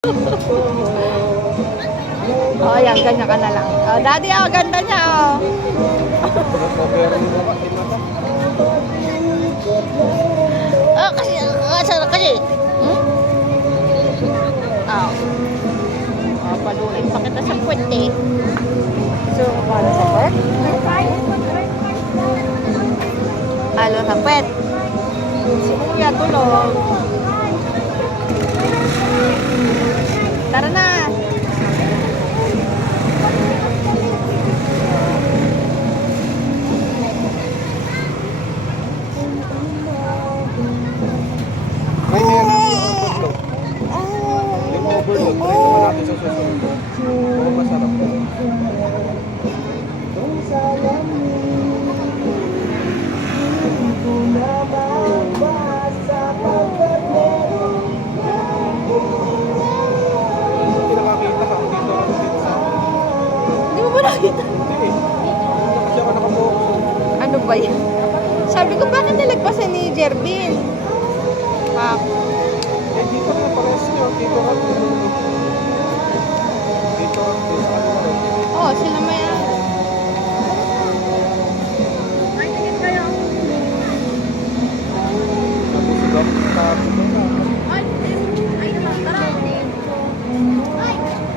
Oh, yan, ganyan ka na lang. Oh, daddy, oh, ganda niya, oh. Oh, kasi. Hmm? Oh. Oh, paluin pa kita sa puwet, eh. So, para sa pet? Halo sa puwet. Si Kuya tulog. Tara na. May meron yung overload. Yung overload, try naman natin sa susunod. Oo, masarap. Hindi nakakita ka. Dito ako dito sa... Hindi mo ba nakita? Hindi eh. Kasi ako nakapokus. Ano ba yan? Sabi ko, bakit nilagpasan ni Jervin? Pak. Eh, dito na pares nyo. Dito ka. Dito ka. Oh, sila may